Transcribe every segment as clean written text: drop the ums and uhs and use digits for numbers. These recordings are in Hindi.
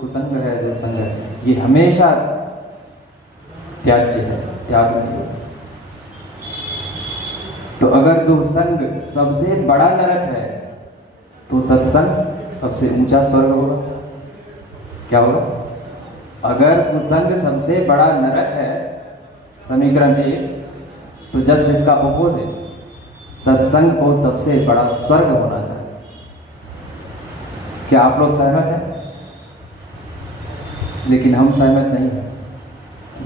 कुसंग है, जो संग है, ये हमेशा त्याज्य है, त्याग नहीं। तो अगर दुसंग सबसे बड़ा नरक है तो सत्संग सबसे ऊंचा स्वर्ग होगा। क्या होगा? अगर कुसंग सबसे बड़ा नरक है, समीकरण 1, तो जस्ट इसका ऑपोजिट सत्संग को सबसे बड़ा स्वर्ग होना चाहिए। क्या आप लोग सहमत हैं? लेकिन हम सहमत नहीं हैं।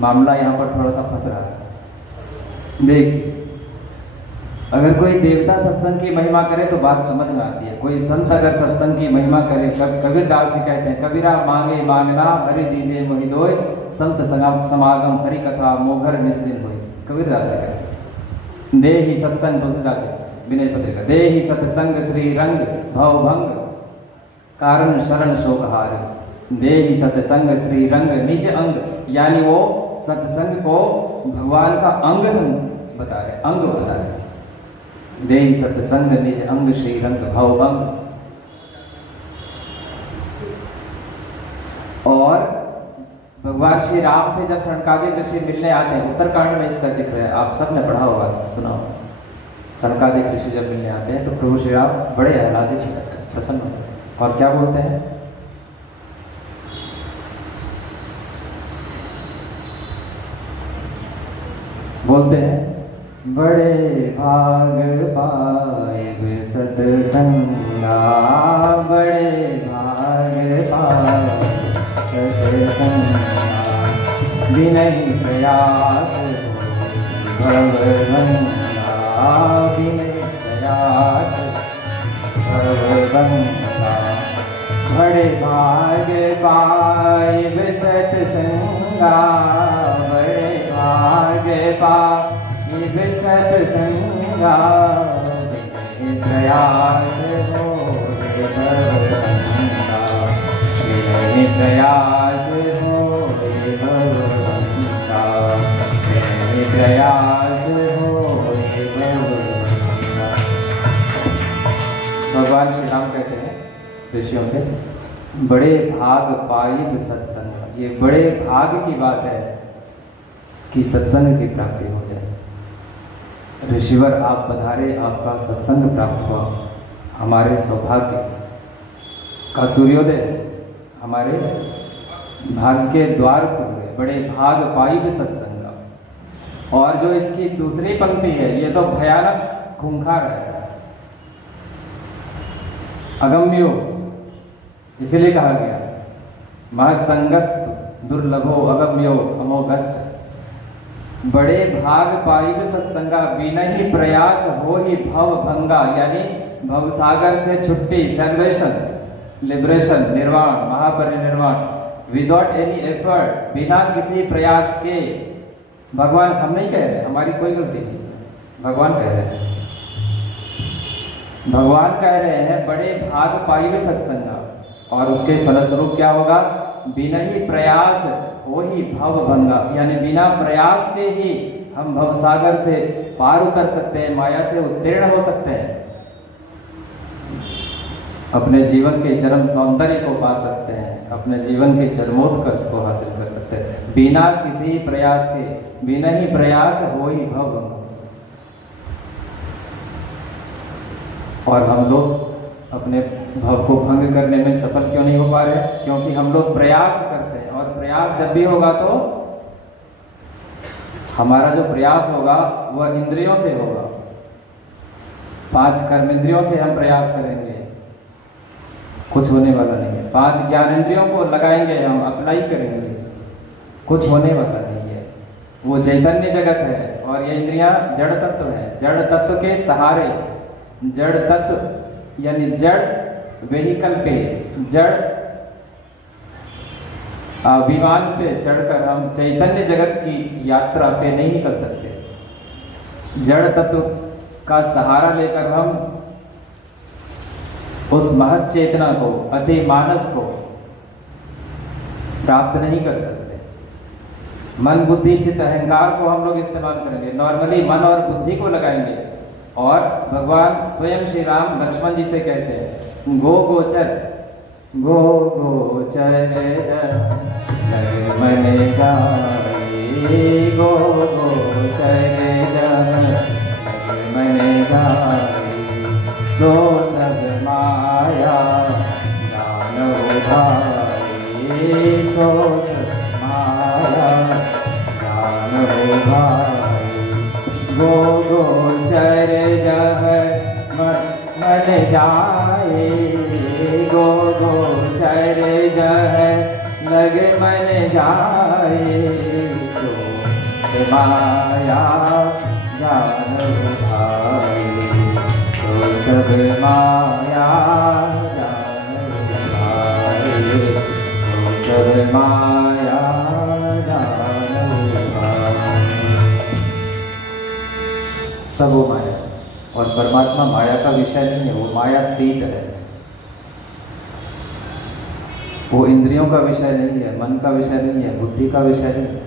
मामला यहाँ पर थोड़ा सा फंस रहा है। देखिए, अगर कोई देवता सत्संग की महिमा करे तो बात समझ में आती है। कोई संत अगर सत्संग की महिमा करे, कबीरदास जी कहते हैं, कबीरा मांगे मांगना हरि दीजे मोहि दोय, संत समागम हरि कथा मोघर निस्दिन होय। कबीरदास जी कहते हैं, दे ही सत्संग, तुलसीदास विनय पत्रिका, दे ही सत्संग श्री रंग भवभंग कारण शरण शोकहार, दे ही सत्संग श्री रंग निज अंग, यानी वो सत्संग को भगवान का अंग बता रहे, अंग बता रहे। दे ही सत्संग निज अंग श्री रंग भवभंग। और भगवान श्री राम से जब सनकादिक ऋषि मिलने आते हैं, उत्तरकांड में इसका जिक्र है, आप सबने पढ़ा होगा, सुना। सनकादिक ऋषि जब मिलने आते हैं तो प्रभु श्री राम बड़े आह्लादित होते हैं, प्रसन्न होते हैं, और क्या बोलते हैं? बोलते हैं, बड़े भाग पाए सत्संगा, बड़े भाग पाए सत्संगा, बिनहि प्रयास भवभंगा, बिनहि प्रयास भवभंगा, बड़े भाग पाए सत्संगा, बड़े भाग पाए सत्संगा, प्रयास हो भवभंगा, प्रयास हो भवभंगा, प्रयास हो भवभंगा। भगवान श्री राम कहते हैं ऋषियों से, बड़े भाग पाई सत्संग। ये बड़े भाग की बात है कि सत्संग की प्राप्ति हो जाए। ऋषिवर आप पधारे, आपका सत्संग प्राप्त हुआ, हमारे सौभाग्य का सूर्योदय, हमारे भाग्य के द्वार खुल गए। बड़े भाग पाई भी सत्संग। और जो इसकी दूसरी पंक्ति है, ये तो भयानक खूंखार है, अगम्यो, इसलिए कहा गया महत्संगस्त दुर्लभो अगम्यो अमोघश्च। बड़े भाग पाई सत्संगा, बिना ही प्रयास हो ही भव भंगा, यानी भवसागर से छुट्टी, सैल्वेशन, लिबरेशन, निर्वाण, महापरिनिर्वाण, विदाउट एनी एफर्ट, बिना किसी प्रयास के। भगवान हम नहीं कह रहे, हमारी कोई गलती नहीं है, भगवान कह रहे हैं। भगवान कह रहे हैं बड़े भाग पाई सत्संगा, और उसके फलस्वरूप क्या होगा? बिना ही प्रयास हो ही भव भंगा, यानी बिना प्रयास के ही हम भवसागर से पार उतर सकते हैं, माया से उत्तीर्ण हो सकते हैं, अपने जीवन के चरम सौंदर्य को पा सकते हैं, अपने जीवन के चरमोत्कर्ष को हासिल कर सकते हैं, बिना किसी प्रयास के। बिना ही प्रयास हो ही भव भंगा। और हम लोग अपने भव को भंग करने में सफल क्यों नहीं हो पा रहे? क्योंकि हम लोग प्रयास करते हैं, और प्रयास जब भी होगा तो हमारा जो प्रयास होगा वह इंद्रियों से होगा। 5 कर्मेंद्रियों से हम प्रयास करेंगे, कुछ होने वाला नहीं है। 5 ज्ञानेंद्रियों को लगाएंगे, हम अप्लाई करेंगे, कुछ होने वाला नहीं है। वो चैतन्य जगत है और ये इंद्रियां जड़ तत्व है। जड़ तत्व के सहारे, जड़ तत्व यानी जड़ वेहिकल पे, जड़ विमान पे चढ़कर हम चैतन्य जगत की यात्रा पे नहीं निकल सकते। जड़ तत्व का सहारा लेकर हम उस महत चेतना को, अति मानस को प्राप्त नहीं कर सकते। मन बुद्धि चित्त अहंकार को हम लोग इस्तेमाल करेंगे, नॉर्मली मन और बुद्धि को लगाएंगे। और भगवान स्वयं श्री राम लक्ष्मण जी से कहते हैं, गो गोचर गो गोचर जग मन जाए, गो गोचर जग मन जाए, सो सब माया जान भाई, सो सब माया जान भाई। गो गोचर जग मन जाए, गो गोचर जग लग मन जाए, सो माया जान भाई, सो सब माया जान भाई, सो सब माया जान भाई। सब वो माया, और परमात्मा माया का विषय नहीं है, वो मायातीत है। वो इंद्रियों का विषय नहीं है, मन का विषय नहीं है, बुद्धि का विषय नहीं है।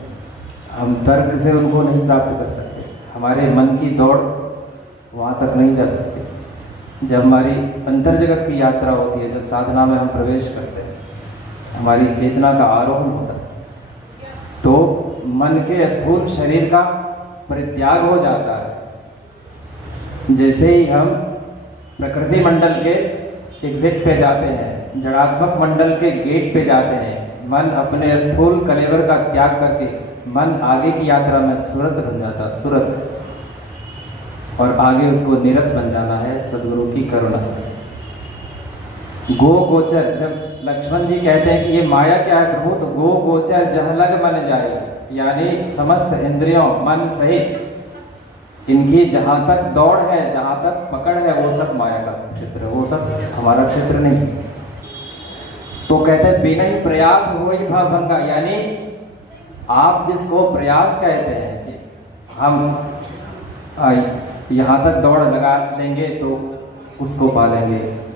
हम तर्क से उनको नहीं प्राप्त कर सकते, हमारे मन की दौड़ वहाँ तक नहीं जा सकती। जब हमारी अंतर जगत की यात्रा होती है, जब साधना में हम प्रवेश करते हैं, हमारी चेतना का आरोहण होता है, तो मन के स्थूल शरीर का परित्याग हो जाता है। जैसे ही हम प्रकृति मंडल के एग्जिट पे जाते हैं, जड़ात्मक मंडल के गेट पे जाते हैं, मन अपने स्थूल कलेवर का त्याग करके मन आगे की यात्रा में सुरत बन जाता, सुरत, और आगे उसको निरत बन जाना है सदगुरु की करुणा से। गो गोचर, जब लक्ष्मण जी कहते हैं कि ये माया क्या है प्रभु, तो गो गोचर जह लग मन जाए, यानी समस्त इंद्रियों मन सहित इनकी जहाँ तक दौड़ है, जहाँ तक पकड़ है, वो सब माया का क्षेत्र, वो सब हमारा क्षेत्र नहीं। तो कहते हैं बिना ही प्रयास हो ही भाव भंगा, यानी आप जिसको प्रयास कहते हैं कि हम यहाँ तक दौड़ लगा लेंगे तो उसको पालेंगे,